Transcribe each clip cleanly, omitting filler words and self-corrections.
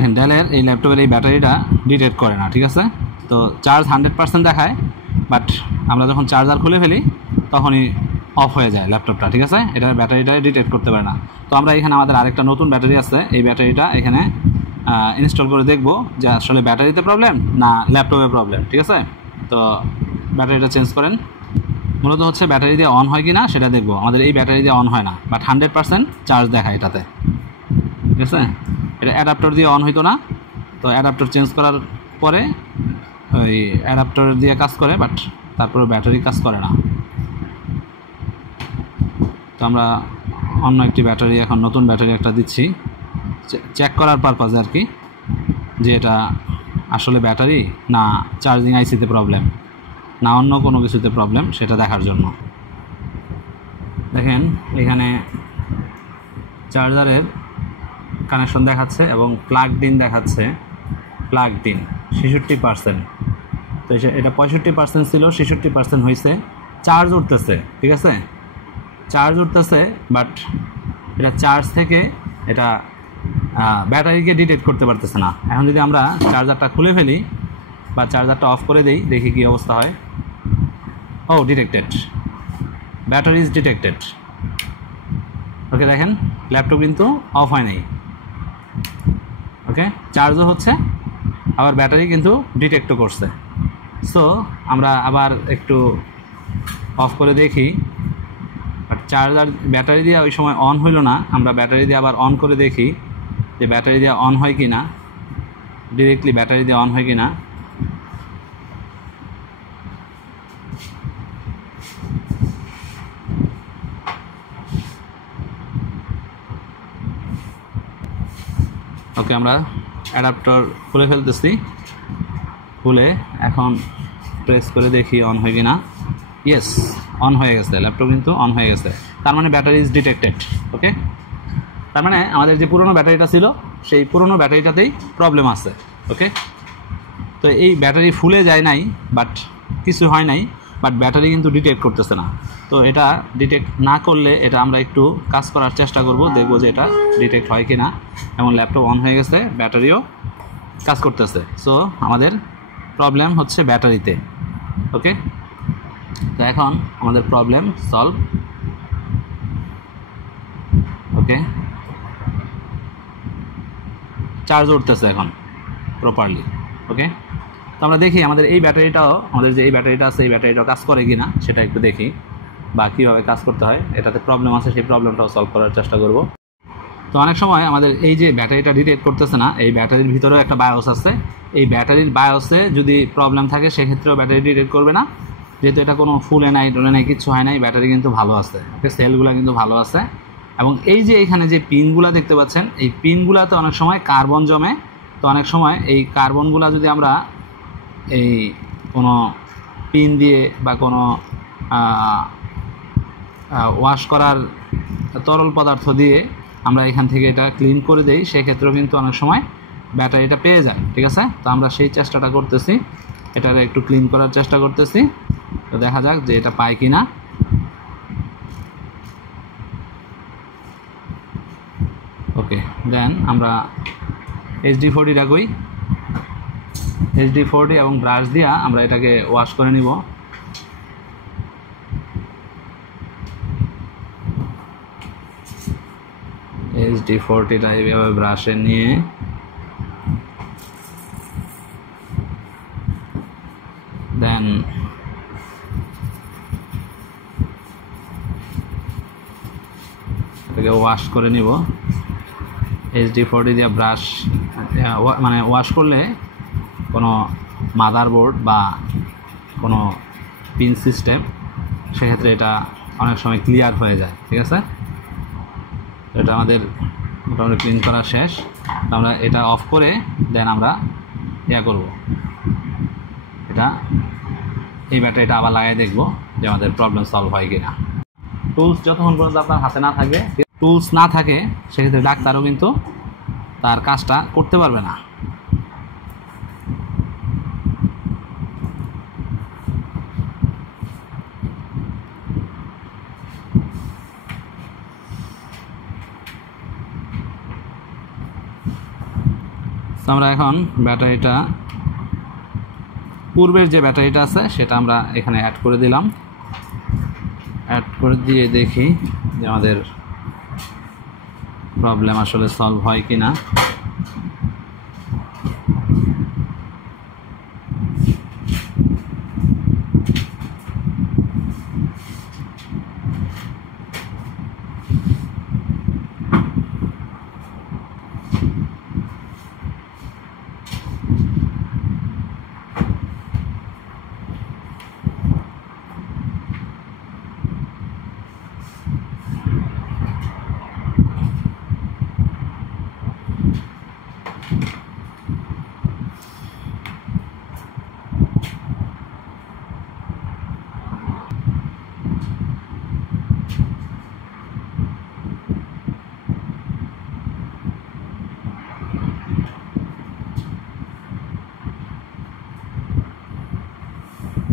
দেখেন ডেলের এই ল্যাপটপের এই ব্যাটারিটা ডিটেক্ট করে না, ঠিক আছে। তো চার্জ 100% দেখায়, বাট আমরা যখন চার্জার খুলে ফেলি তখনই অফ হয়ে যায় ল্যাপটপটা, ঠিক আছে। এটা ব্যাটারিটা ডিটেক্ট করতে পারে না। তো আমরা এখানে আমাদের আরেকটা নতুন ব্যাটারি আছে, এই ব্যাটারিটা এখানে ইনস্টল করে দেখব যে আসলে ব্যাটারিতে প্রবলেম না ল্যাপটপে প্রবলেম, ঠিক আছে। তো ব্যাটারিটা চেঞ্জ করেন। মূলত হচ্ছে ব্যাটারি দিয়ে অন হয় কি না সেটা দেখবো। আমাদের এই ব্যাটারি দিয়ে অন হয় না, বাট 100% চার্জ দেখায় এটাতে, ঠিক আছে। এটা অ্যাডাপ্টার দিয়ে অন হইতো না, তো অ্যাডাপ্টার চেঞ্জ করার পরে ওই অ্যাডাপ্টার দিয়ে কাজ করে, বাট তারপরে ব্যাটারি কাজ করে না। তো আমরা অন্য একটি ব্যাটারি, এখন নতুন ব্যাটারি একটা দিচ্ছি চেক করার পারপাজে আর কি, যে এটা আসলে ব্যাটারি না চার্জিং আইসিতে প্রবলেম না অন্য কোনো কিছুতে প্রবলেম সেটা দেখার জন্য। দেখেন এখানে চার্জারের কানেকশন দেখাচ্ছে এবং প্লাগড ইন দেখাচ্ছে, প্লাগড ইন 66%। তো এটা 65% ছিল, 66% হয়েছে। চার্জ উঠতেছে, ঠিক আছে, চার্জ উঠতেছে, বাট এটা চার্জ থেকে এটা ব্যাটারিকে ডিটেক্ট করতে পারতেছে না। এখন যদি আমরা চার্জারটা খুলে ফেলি বা চার্জারটা অফ করে দেই, দেখি কি অবস্থা হয়। ও ডিটেক্টেড, ব্যাটারি ইজ ডিটেক্টেড। ওকে, দেখেন ল্যাপটপ কিন্তু অফ হয় নাই। ওকে, চার্জও হচ্ছে, আবার ব্যাটারি কিন্তু ডিটেক্টও করছে। সো আমরা আবার একটু অফ করে দেখি, বাট চার্জার ব্যাটারি দিয়ে ওই সময় অন হইল না। আমরা ব্যাটারি দিয়ে আবার অন করে দেখি যে ব্যাটারি দিয়ে অন হয় কি না, ডিরেক্টলি ব্যাটারি দিয়ে অন হয় কি না। ওকে, আমরা অ্যাডাপ্টার খুলে ফেলতেছি, খুলে এখন প্রেস করে দেখি অন হয় কি না। ইয়েস, অন হয়ে গেছে, ল্যাপটপ কিন্তু অন হয়ে গেছে। তার মানে ব্যাটারি ইজ ডিটেক্টেড। ওকে, তার মানে আমাদের যে পুরনো ব্যাটারিটা ছিল সেই পুরনো ব্যাটারিটাতেই প্রবলেম আছে। ওকে, তো এই ব্যাটারি ফুলে যায় নাই, বাট কিছু হয় নাই, বাট ব্যাটারি কিন্তু ডিটেক্ট করতেছে না। তো এটা ডিটেক্ট না করলে এটা আমরা একটু কাজ করার চেষ্টা করব, দেখব যে এটা ডিটেক্ট হয় কি না। এবং ল্যাপটপ অন হয়ে গেছে, ব্যাটারিও কাজ করতেছে। সো আমাদের প্রবলেম হচ্ছে ব্যাটারিতে। ওকে, তো এখন আমাদের প্রবলেম সলভ। ওকে, চার্জ উঠতেছে এখন প্রপারলি। ওকে, তো আমরা দেখি আমাদের এই ব্যাটারিটাও, আমাদের যে এই ব্যাটারিটা আছে এই ব্যাটারিটাও কাজ করে কি না সেটা একটু দেখি, বা কীভাবে কাজ করতে হয়। এটাতে প্রবলেম আছে, সেই প্রবলেমটাও সলভ করার চেষ্টা করব। তো অনেক সময় আমাদের এই যে ব্যাটারিটা ডিটেক্ট করতেছে না, এই ব্যাটারির ভিতরেও একটা বায়োস আছে। এই ব্যাটারির বায়োসে যদি প্রবলেম থাকে সেক্ষেত্রেও ব্যাটারি ডিটেক্ট করবে না, যেহেতু এটা কোনো ফুলে নাই ডলে নাই, কিচ্ছু হয় নাই, ব্যাটারি কিন্তু ভালো আছে। সেলগুলো কিন্তু ভালো আছে। এবং এই যে এখানে যে পিনগুলো দেখতে পাচ্ছেন, এই পিনগুলোতে অনেক সময় কার্বন জমে। তো অনেক সময় এই কার্বনগুলো যদি আমরা এই কোনো পিন দিয়ে বা কোনো ওয়াশ করার তরল পদার্থ দিয়ে আমরা এখান থেকে এটা ক্লিন করে দেই, সেক্ষেত্রেও কিন্তু অনেক সময় ব্যাটারিটা পেয়ে যায়, ঠিক আছে। তো আমরা সেই চেষ্টাটা করতেছি, এটারে একটু ক্লিন করার চেষ্টা করতেছি। তো দেখা যাক যে এটা পাই কি না। ওকে, দেন আমরা HD40টা কই, HD40 এবং ব্রাশ দিয়া আমরা এটাকে ওয়াশ করে নিব। HD40টা এইভাবে ব্রাশে নিয়ে দেন এটাকে ওয়াশ করে নিব। HD40 দিয়ে ব্রাশ মানে ওয়াশ করলে কোনো মাদারবোর্ড বা কোনো পিন সিস্টেম, সেক্ষেত্রে এটা অনেক সময় ক্লিয়ার হয়ে যায়, ঠিক আছে। এটা আমাদের মোটামুটি ক্লিন করা শেষ। আমরা এটা অফ করে দেন আমরা করব, এটা এই ব্যাটারিটা আবার লাগিয়ে দেখব যে আমাদের প্রবলেম সলভ হয় কিনা। টুলস যতক্ষণ পর্যন্ত আপনার হাতে না থাকে, টুলস না থাকে, সেক্ষেত্রে ডাক্তারও কিন্তু তার কাজটা করতে পারবে না। তো আমরা এখন ব্যাটারিটা পূর্বের যে ব্যাটারিটা আছে সেটা আমরা এখানে অ্যাড করে দিলাম। অ্যাড করে দিয়ে দেখি যে আমাদের প্রবলেম আসলে সলভ হয় কি না।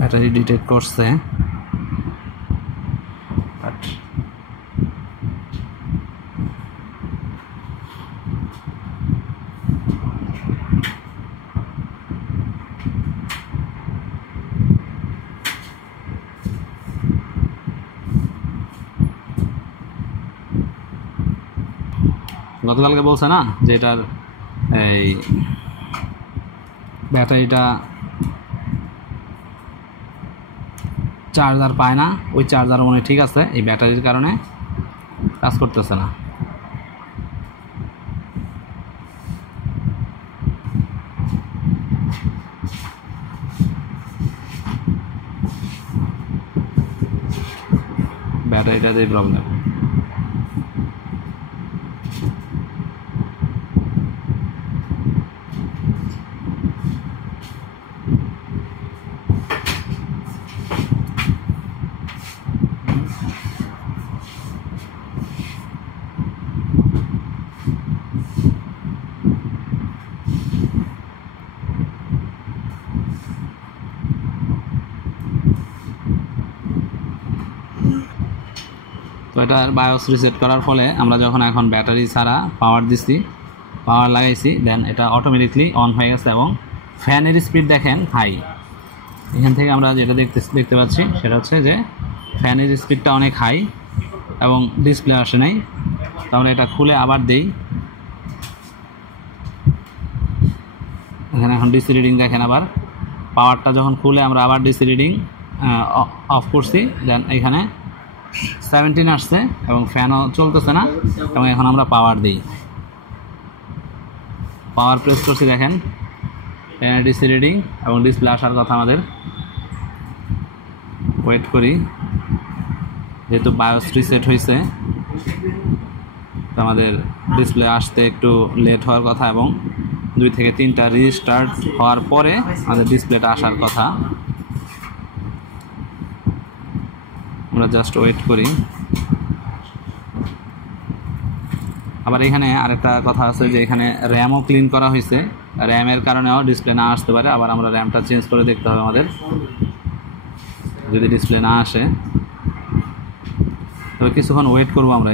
ব্যাটারি ডিটেক্ট করছে, বাট গতকালকে বলছে না যে এটার এই ব্যাটারিটা চার্জার পায় না, ওই চার্জার মনে ঠিক আছে, এই ব্যাটারির কারণে কাজ করতেছে না। ব্যাটারিটাতেই প্রবলেম। তো এটার বায়োস রিসেট করার ফলে আমরা যখন এখন ব্যাটারি ছাড়া পাওয়ার দিছি, পাওয়ার লাগাইছি, দেন এটা অটোমেটিকলি অন হয়ে গেছে এবং ফ্যানের স্পিড দেখেন হাই। এখান থেকে আমরা যেটা দেখতে পাচ্ছি সেটা হচ্ছে যে ফ্যানের স্পিডটা অনেক হাই এবং ডিসপ্লে আসে নাই। তো আমরা এটা খুলে আবার দেই, এখানে এখন ডিসি রিডিং দেখেন। আবার পাওয়ারটা যখন খুলে আমরা আবার ডিসি রিডিং অফ করছি, দেন এখানে 17 আসছে এবং ফ্যানও চলতেছে না এবং এখন আমরা পাওয়ার দিই, পাওয়ার প্রেস করছি, দেখেন ডিসি রিডিং এবং ডিসপ্লে আসার কথা। আমাদের ওয়েট করি, যেহেতু বায়োস রিসেট হয়েছে তো আমাদের ডিসপ্লে আসতে একটু লেট হওয়ার কথা এবং 2 থেকে 3টা রিস্টার্ট হওয়ার পরে আমাদের ডিসপ্লেটা আসার কথা। আমরা জাস্ট ওয়েট করি। আবার এখানে আরেকটা কথা আছে যে এখানে র্যামও ক্লিন করা হয়েছে, র্যামের কারণেও ডিসপ্লে না আসতে পারে। আবার আমরা র্যামটা চেঞ্জ করে দেখতে হবে আমাদের, যদি ডিসপ্লে না আসে তবে কিছুক্ষণ ওয়েট করবো আমরা।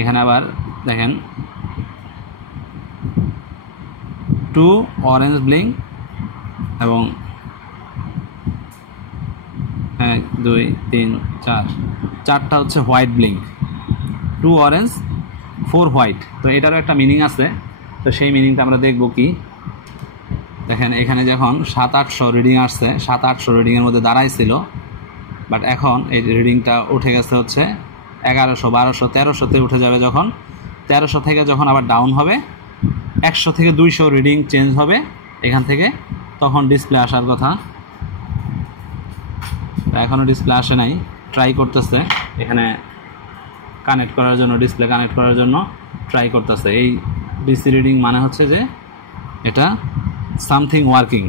এখানে আবার দেখেন 2 অরেঞ্জ ব্লিঙ্ক এবং 1 2 3 4 4টা হচ্ছে হোয়াইট ব্লিঙ্ক, 2 অরেঞ্জ 4 হোয়াইট। তো এটারও একটা মিনিং আছে, তো সেই মিনিংটা আমরা দেখব কি। দেখেন এখানে যখন 700-800 রিডিং আসছে, 700-800 রিডিংয়ের মধ্যে দাঁড়াইছিল, বাট এখন এই রিডিংটা উঠে গেছে হচ্ছে 1100 1200 1300-তে উঠে যাবে। যখন 1300 থেকে যখন আবার ডাউন হবে 100 থেকে 200 রিডিং চেঞ্জ হবে এখান থেকে, তখন ডিসপ্লে আসার কথা। এখনও ডিসপ্লে আসে নাই, ট্রাই করতেছে এখানে কানেক্ট করার জন্য, ডিসপ্লে কানেক্ট করার জন্য ট্রাই করতেছে। এই ডিসি রিডিং মানে হচ্ছে যে এটা সামথিং ওয়ার্কিং।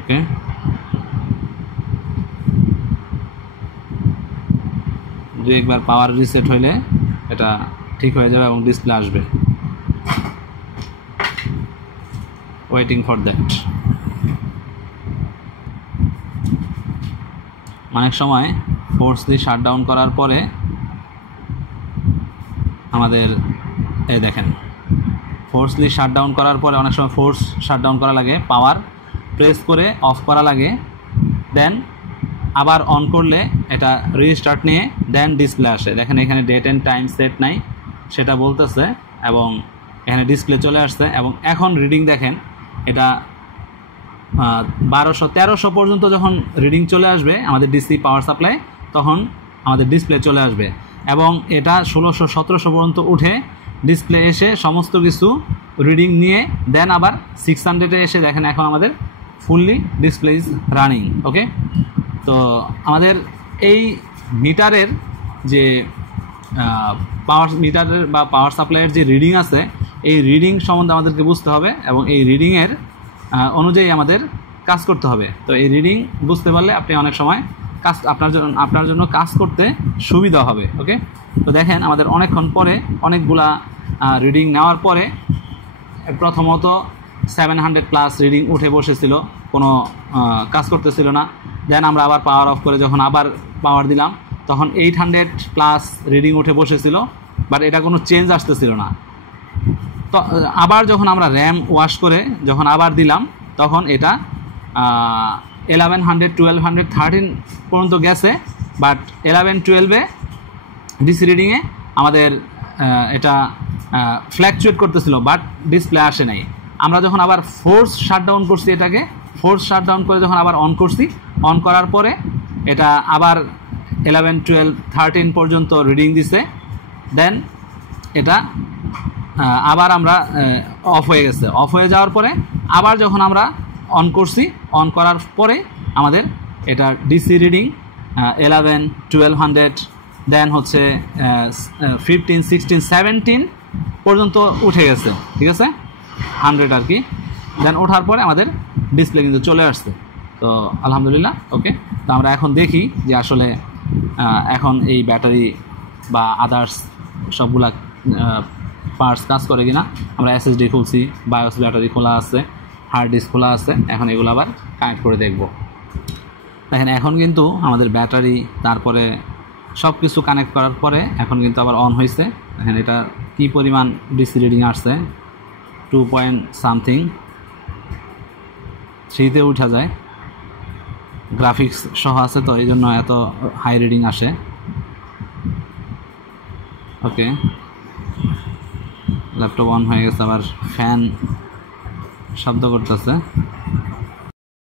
ওকে, একবার পাওয়ার রিসেট হইলে এটা ঠিক হয়ে যাবে এবং ডিসপ্লে আসবে। Waiting for that. অনেক সময় ফোর্সলি শাটডাউন করার পরে আমাদের এই দেখেন ফোর্সলি শাটডাউন করার পরে অনেক সময় ফোর্স শাটডাউন করা লাগে, পাওয়ার প্রেস করে অফ করা লাগে, দেন আবার অন করলে এটা রিস্টার্ট নিয়ে দেন ডিসপ্লে আসে। দেখেন এখানে ডেট অ্যান্ড টাইম সেট নাই সেটা বলতেছে এবং এখানে ডিসপ্লে চলে আসছে এবং এখন রিডিং দেখেন এটা 1200-1300 পর্যন্ত যখন রিডিং চলে আসবে আমাদের ডিসি পাওয়ার সাপ্লাই, তখন আমাদের ডিসপ্লে চলে আসবে এবং এটা 1600-1700 পর্যন্ত উঠে ডিসপ্লে এসে সমস্ত কিছু রিডিং নিয়ে দেন আবার 600-এ এসে দেখেন এখন আমাদের ফুললি ডিসপ্লে ইজ রানিং। ওকে, তো আমাদের এই মিটারের যে পাওয়ার মিটারের বা পাওয়ার সাপ্লাইয়ের যে রিডিং আছে এই রিডিং সম্বন্ধে আমাদেরকে বুঝতে হবে এবং এই রিডিংয়ের অনুযায়ী আমাদের কাজ করতে হবে। তো এই রিডিং বুঝতে পারলে আপনি অনেক সময় কাজ আপনার জন্য কাজ করতে সুবিধা হবে। ওকে, তো দেখেন আমাদের অনেকক্ষণ পরে অনেকগুলা রিডিং নেওয়ার পরে প্রথমত 700+ রিডিং উঠে বসেছিল, কোনো কাজ করতেছিল না। দেন আমরা আবার পাওয়ার অফ করে যখন আবার পাওয়ার দিলাম তখন 800+ রিডিং উঠে বসেছিল, বাট এটা কোনো চেঞ্জ আসতেছিল না। তো আবার যখন আমরা র্যাম ওয়াশ করে যখন আবার দিলাম তখন এটা 1100, 1200, 13 পর্যন্ত গেছে, বাট 11-12-এ ডিসি রিডিংয়ে আমাদের এটা ফ্ল্যাকচুয়েট করতেছিল, বাট ডিসপ্লে আসে নাই। আমরা যখন আবার ফোর্স শাটডাউন করছি, এটাকে ফোর্স শাটডাউন করে যখন আবার অন করছি, অন করার পরে এটা আবার 11-12-13 পর্যন্ত রিডিং দিছে, দেন এটা আবার আমরা অফ হয়ে গেছে। অফ হয়ে যাওয়ার পরে আবার যখন আমরা অন করছি, অন করার পরে আমাদের এটা ডিসি রিডিং 11-1200 দেন হচ্ছে 15, 16, 17 পর্যন্ত উঠে গেছে, ঠিক আছে, 100 আর কি। দেন ওঠার পরে আমাদের ডিসপ্লে কিন্তু চলে আসছে। তো আলহামদুলিল্লাহ। ওকে, তো আমরা এখন দেখি যে আসলে এখন এই ব্যাটারি বা আদার্স সবগুলা পার্টস কাজ করে কিনা। আমরা এসএসডি খুলছি, বায়োস ব্যাটারি খোলা আছে, হার্ড ডিস্ক খোলা আছে, এখন এগুলো আবার কানেক্ট করে দেখব। দেখেন এখন কিন্তু আমাদের ব্যাটারি তারপরে সব কিছু কানেক্ট করার পরে এখন কিন্তু আবার অন হয়েছে। দেখেন এটা কি পরিমাণ ডিসি রিডিং আসছে, 2 3-তে উঠা যায়, গ্রাফিক্স সহ আছে তো এই জন্য এত হাই রিডিং আসে। ওকে, ল্যাপটপ অন হয়ে গেছে, আবার ফ্যান শব্দ করতেছে।